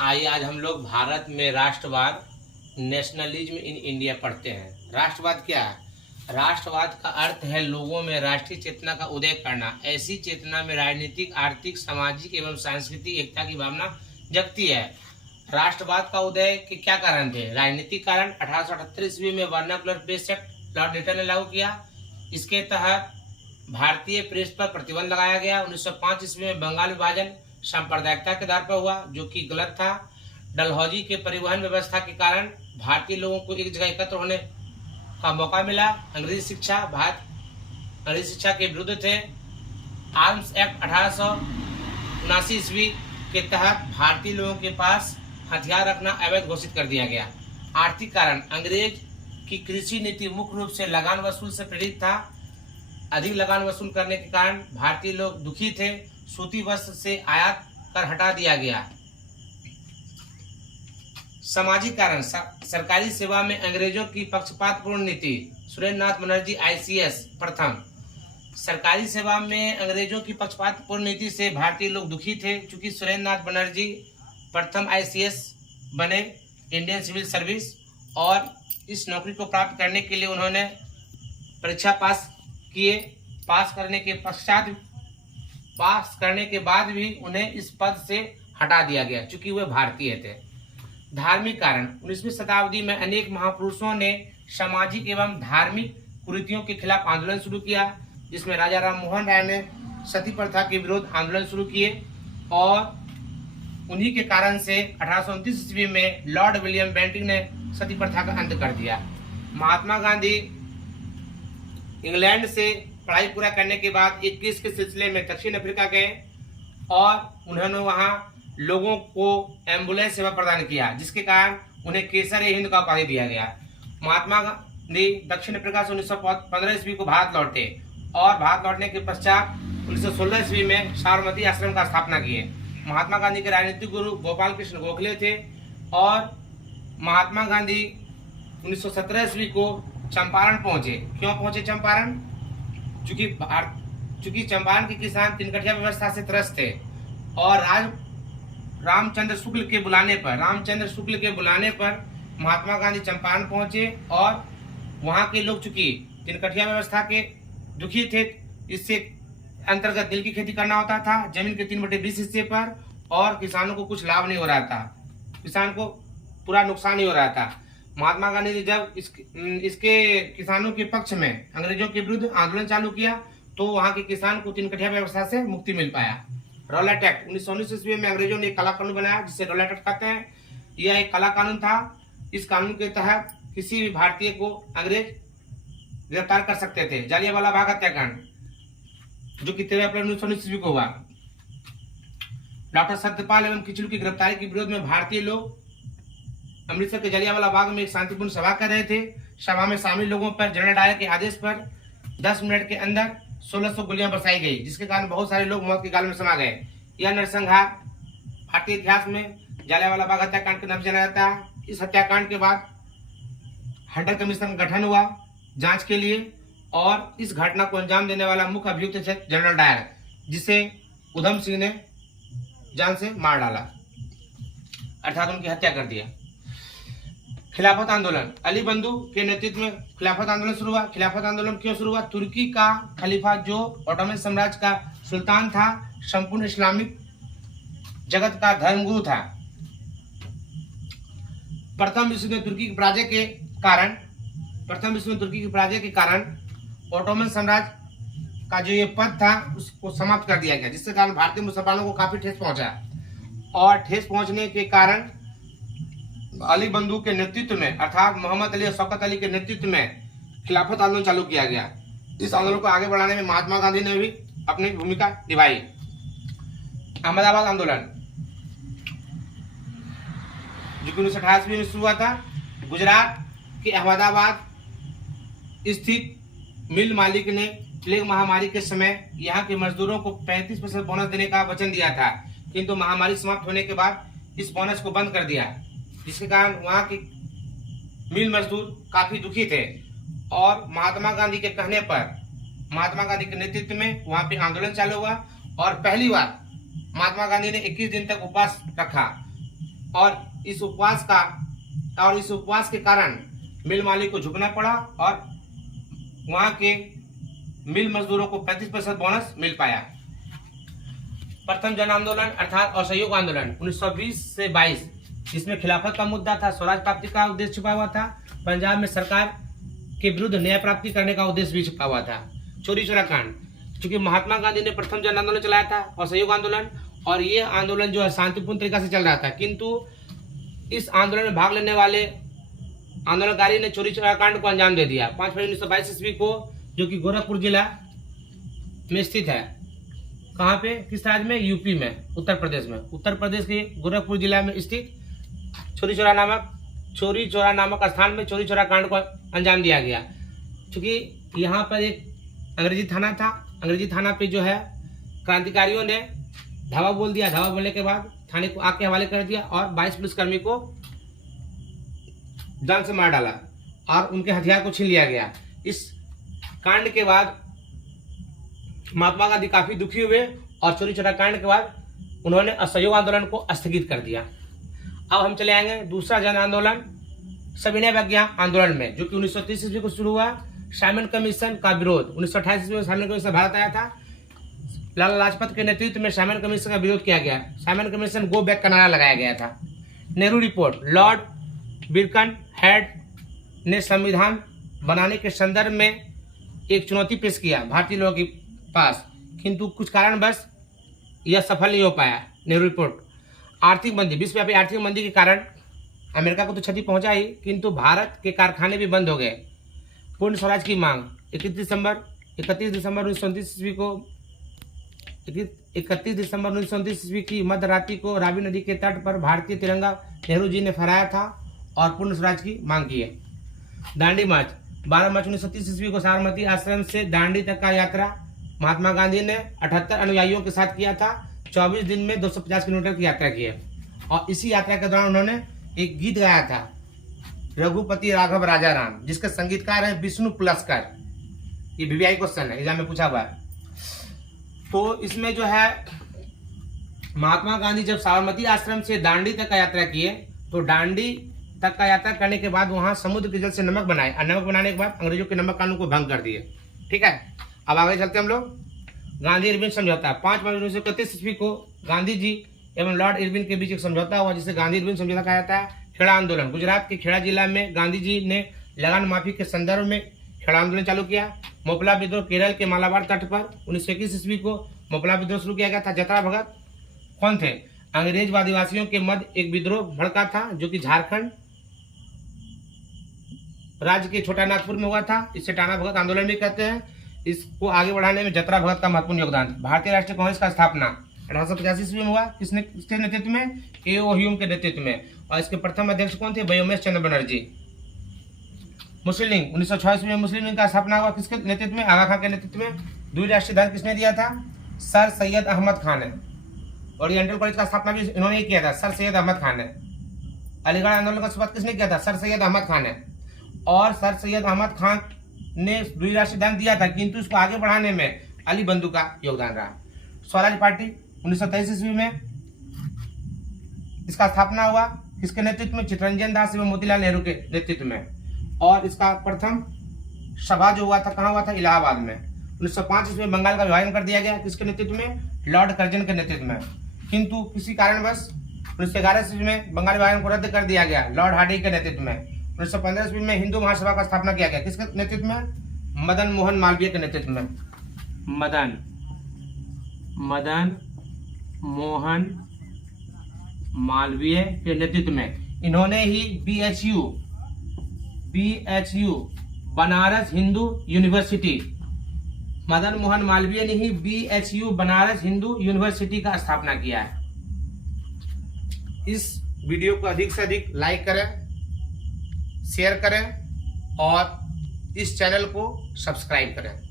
आइए आज हम लोग भारत में राष्ट्रवाद, नेशनलिज्म इन इंडिया पढ़ते हैं। राष्ट्रवाद क्या है? राष्ट्रवाद का अर्थ है लोगों में राष्ट्रीय चेतना का उदय करना। ऐसी चेतना में राजनीतिक, आर्थिक, सामाजिक एवं सांस्कृतिक एकता की भावना जगती है। राष्ट्रवाद का उदय के क्या कारण थे? राजनीतिक कारण 1878 ईस्वी में Vernacular Press Act Lord Lytton ने लागू किया। इसके तहत भारतीय प्रेस पर प्रतिबंध लगाया गया। 1905 ईस्वी में बंगाल विभाजन सांप्रदायिकता के आधार पर हुआ, जो कि गलत था। डलहौजी के परिवहन व्यवस्था के कारण भारतीय लोगों को एक जगह एकत्र होने का मौका मिला। अंग्रेजी शिक्षा, भारत अंग्रेजी शिक्षा के विरुद्ध थे। आर्म्स एक्ट 1879 ईस्वी के तहत भारतीय लोगों के पास हथियार रखना अवैध घोषित कर दिया गया। आर्थिक कारण, अंग्रेज की कृषि नीति मुख्य रूप से लगान वसूल से प्रेरित था। अधिक लगान वसूल करने के कारण भारतीय लोग दुखी थे। सूती वस्त्र से आयात कर हटा दिया गया। सामाजिक कारण, सरकारी सेवा में अंग्रेजों की पक्षपातपूर्ण नीति। सुरेंद्रनाथ बनर्जी आईसीएस प्रथम। सरकारी सेवा में अंग्रेजों की पक्षपातपूर्ण नीति से भारतीय लोग दुखी थे। चूंकि सुरेंद्रनाथ बनर्जी प्रथम आईसीएस बने, इंडियन सिविल सर्विस, और इस नौकरी को प्राप्त करने के लिए उन्होंने परीक्षा पास किए। पास करने के बाद भी उन्हें इस पद से हटा दिया गया, चूंकि वे भारतीय थे। धार्मिक कारण, 19वीं शताब्दी में अनेक महापुरुषों ने सामाजिक एवं धार्मिक कुरीतियों के खिलाफ आंदोलन शुरू किया, जिसमें राजा राम मोहन राय ने सती प्रथा के विरोध आंदोलन शुरू किए, और उन्हीं के कारण से 1829 ईस्वी में लॉर्ड विलियम बेंटिंक ने सती प्रथा का अंत कर दिया। महात्मा गांधी इंग्लैंड से पढ़ाई पूरा करने के बाद 21 के सिलसिले में दक्षिण अफ्रीका गए, और उन्होंने वहां लोगों को एम्बुलेंस सेवा प्रदान किया, जिसके कारण उन्हें केसर-ए-हिंद का उपाधि दिया गया। महात्मा गांधी दक्षिण अफ्रीका से 1915 ईस्वी को भारत लौटे, और भारत लौटने के पश्चात 1916 ईस्वी में साबरमती आश्रम का स्थापना किए। महात्मा गांधी के राजनीतिक गुरु गोपाल कृष्ण गोखले थे, और महात्मा गांधी 1917 ईस्वी को चंपारण पहुंचे। क्यों पहुंचे चंपारण? चूंकि चंपारण के किसान तिनकठिया व्यवस्था से त्रस्त थे, और रामचंद्र शुक्ल के बुलाने पर महात्मा गांधी चंपारण पहुंचे, और वहां के लोग चूंकि तिनकठिया व्यवस्था के दुखी थे, इससे अंतर्गत तिल की खेती करना होता था जमीन के 3/20 हिस्से पर, और किसानों को कुछ लाभ नहीं हो रहा था, किसान को पूरा नुकसान ही हो रहा था। महात्मा गांधी ने जब इसके किसानों के पक्ष में अंग्रेजों के विरुद्ध आंदोलन चालू किया, तो वहां के किसान को तिनकठिया व्यवस्था से मुक्ति मिल पाया। रौलट एक्ट 1919 ईस्वी में अंग्रेजों ने एक काला कानून बनाया, जिसे रौलट एक्ट कहते हैं। यह एक काला कानून था। इस कानून के तहत किसी भी भारतीय को अंग्रेज गिरफ्तार कर सकते थे। जालियांवाला बाग हत्याकांड, जो कि 13 अप्रैल 1919 ईस्वी को हुआ। डॉक्टर सत्यपाल एवं किचलू की गिरफ्तारी के विरोध में भारतीय लोग अमृतसर के जलियांवाला बाग में एक शांतिपूर्ण सभा कर रहे थे। सभा में शामिल लोगों पर जनरल डायर के आदेश पर 10 मिनट के अंदर 1600 गोलियां बरसाई गई, जिसके कारण बहुत सारे लोग मौत के गाल में समा गए। यह नरसंहार भारतीय इतिहास में जलियांवाला बाग हत्याकांड के नाम से जाना जाता है। इस हत्याकांड के बाद हंटर कमीशन का गठन हुआ जांच के लिए, और इस घटना को अंजाम देने वाला मुख्य अभियुक्त थे जनरल डायर, जिसे उधम सिंह ने जान से मार डाला, अर्थात उनकी हत्या कर दिया। खिलाफत आंदोलन, अली बंधु के नेतृत्व में खिलाफत आंदोलन शुरू हुआ। खिलाफत आंदोलन क्यों शुरू हुआ? तुर्की का खलीफा, जो ऑटोमन साम्राज्य का सुल्तान था, संपूर्ण इस्लामिक जगत का धर्मगुरु था। प्रथम विश्व में तुर्की की पराजय के कारण ऑटोमन साम्राज्य का जो ये पद था, उसको समाप्त कर दिया गया, जिसके कारण भारतीय मुसलमानों को काफी ठेस पहुंचा, और ठेस पहुंचने के कारण अली बंधु के नेतृत्व में, अर्थात मोहम्मद अली और शौकत अली के नेतृत्व में खिलाफत आंदोलन चालू किया गया। इस आंदोलन को आगे बढ़ाने में महात्मा गांधी ने भी अपनी भूमिका निभाई। अहमदाबाद आंदोलन, जो 1928 में शुरू हुआ था। गुजरात के अहमदाबाद स्थित मिल मालिक ने प्लेग महामारी के समय यहाँ के मजदूरों को 35% बोनस देने का वचन दिया था, किंतु महामारी समाप्त होने के बाद इस बोनस को बंद कर दिया, जिसके कारण वहाँ के मिल मजदूर काफी दुखी थे, और महात्मा गांधी के कहने पर, महात्मा गांधी के नेतृत्व में वहाँ पे आंदोलन चालू हुआ, और पहली बार महात्मा गांधी ने 21 दिन तक उपवास रखा, और इस उपवास के कारण मिल मालिक को झुकना पड़ा और वहां के मिल मजदूरों को 35% बोनस मिल पाया। प्रथम जन आंदोलन अर्थात असहयोग आंदोलन 1920 से 22, जिसमें खिलाफत का मुद्दा था, स्वराज प्राप्ति का उद्देश्य छुपा हुआ था, पंजाब में सरकार के विरुद्ध न्याय प्राप्ति करने का उद्देश्य भी छुपा हुआ था। चोरी चोरा कांड, क्योंकि महात्मा गांधी ने प्रथम जन आंदोलन चलाया था, असहयोग आंदोलन, और ये आंदोलन जो है शांतिपूर्ण तरीका से चल रहा था, किंतु इस आंदोलन में भाग लेने वाले आंदोलनकारी ने चोरी चोरा कांड को अंजाम दे दिया। 5 फरवरी 1922 ईस्वी को, जो कि गोरखपुर जिला में स्थित है, कहाँ पे, किस राज्य में, यूपी में, उत्तर प्रदेश में, उत्तर प्रदेश के गोरखपुर जिला में स्थित चोरी चोरा नामक स्थान में चोरी चोरा कांड को अंजाम दिया गया। क्योंकि यहाँ पर एक अंग्रेजी थाना था, अंग्रेजी थाना पे जो है क्रांतिकारियों ने धावा बोल दिया। धावा बोलने के बाद थाने को आग के हवाले कर दिया और 22 पुलिसकर्मी को जान से मार डाला और उनके हथियार को छीन लिया गया। इस कांड के बाद महात्मा गांधी काफी दुखी हुए और चोरी चोरा कांड के बाद उन्होंने असहयोग आंदोलन को स्थगित कर दिया। अब हम चले आएंगे दूसरा जन आंदोलन सविनय अवज्ञा आंदोलन में, जो कि 1930 ईस्वी को शुरू हुआ। साइमन कमीशन का विरोध 1928 ईस्वी में साइमन कमीशन भारत आया था। लाला लाजपत के नेतृत्व में साइमन कमीशन का विरोध किया गया। साइमन कमीशन गो बैक का नारा लगाया गया था। नेहरू रिपोर्ट, लॉर्ड बिरकन हेड ने संविधान बनाने के संदर्भ में एक चुनौती पेश किया भारतीय लोगों के पास, किंतु कुछ कारणवश यह सफल नहीं हो पाया। नेहरू रिपोर्ट, आर्थिक मंदी, विश्वव्यापी आर्थिक मंदी के कारण अमेरिका को तो क्षति पहुंचा ही, किंतु भारत के कारखाने भी बंद हो गए। पूर्ण स्वराज की मांग, 31 दिसंबर 1929 ईस्वी को 31 दिसंबर 1929 ईस्वी की मध्य रात्रि को रावी नदी के तट पर भारतीय तिरंगा नेहरू जी ने फहराया था और पूर्ण स्वराज की मांग की है। दांडी मार्च, 12 मार्च 1930 ईस्वी को साबरमती आश्रम से दांडी तक का यात्रा महात्मा गांधी ने 78 अनुयायियों के साथ किया था। 24 दिन में 250 किलोमीटर की यात्रा की है और इसी यात्रा के दौरान उन्होंने एक गीत गाया था, रघुपति राघव राजा राम, जिसके संगीतकार है विष्णु पुलस्कर। ये VVI क्वेश्चन है, एग्जाम में पूछा हुआ है। तो इसमें जो है महात्मा गांधी जब साबरमती आश्रम से दांडी तक का यात्रा किए, तो दांडी तक का यात्रा करने के बाद वहां समुद्र के जल से नमक बनाए और नमक बनाने के बाद अंग्रेजों के नमक कानून को भंग कर दिए। ठीक है, अब आगे चलते हम लोग। गांधी इरविन समझौता, 5 मार्च 1931 ईस्वी को गांधी जी एवं लॉर्ड इरविन के बीच एक समझौता हुआ, जिसे गांधी इरविन समझौता कहा जाता है। खेड़ा आंदोलन, गुजरात के खेड़ा जिला में गांधी जी ने लगान माफी के संदर्भ में खेड़ा आंदोलन चालू किया। मोपला विद्रोह, केरल के मालाबार तट पर 1921 ईस्वी को मोपला विद्रोह शुरू किया गया था। जतरा भगत कौन थे? अंग्रेज व आदिवासियों के मध्य एक विद्रोह भड़का था, जो कि झारखंड राज्य के छोटा नागपुर में हुआ था। इसे टाना भगत आंदोलन भी कहते हैं। इसको आगे बढ़ाने में जतरा भगत का महत्वपूर्ण योगदान। भारतीय राष्ट्रीय कांग्रेस का स्थापना 1885 ईस्वी में हुआ। किसके नेतृत्व में? A.O. ह्यूम के नेतृत्व में। और इसके प्रथम अध्यक्ष कौन थे? व्योमेश चंद्र बनर्जी। मुस्लिम लीग 1906 ईस्वी में मुस्लिम लीग का स्थापना हुआ। किसके नेतृत्व में? आगा खां के नेतृत्व में। द्विराष्ट्रीय ध्वज किसने दिया था? सर सैयद अहमद खान ने। ओरिएंटल कॉलेज का स्थापना भी इन्होंने किया था, सर सैयद अहमद खान ने। अलीगढ़ आंदोलन का शुरुआत किसने किया था? सर सैयद अहमद खान ने। और सर सैयद अहमद खान ने द्विराष्ट्रीय ध्वज दिया था, किंतु इसको आगे बढ़ाने में अली बंधु का योगदान रहा। स्वराज पार्टी 1923 ईस्वी में इसका स्थापना हुआ। किसके नेतृत्व में? चित्तरंजन दास एवं मोतीलाल नेहरू के नेतृत्व में। और इसका प्रथम सभा जो हुआ था, कहाँ हुआ था? इलाहाबाद में। 1905 ईस्वी में बंगाल का विभाजन कर दिया गया। किसके नेतृत्व में? लॉर्ड कर्जन के नेतृत्व में। किंतु किसी कारणवश 1911 ईस्वी में बंगाल विभाजन को रद्द कर दिया गया, लॉर्ड हार्डिंग के नेतृत्व में। 1915 ईस्वी में हिंदू महासभा का स्थापना किया गया। किसके नेतृत्व में? मदन मोहन मालवीय के नेतृत्व में। मदन मोहन मालवीय के नेतृत्व में। इन्होंने ही BHU बनारस हिंदू यूनिवर्सिटी, मदन मोहन मालवीय ने ही BHU बनारस हिंदू यूनिवर्सिटी का स्थापना किया है। इस वीडियो को अधिक से अधिक लाइक करें, शेयर करें और इस चैनल को सब्सक्राइब करें।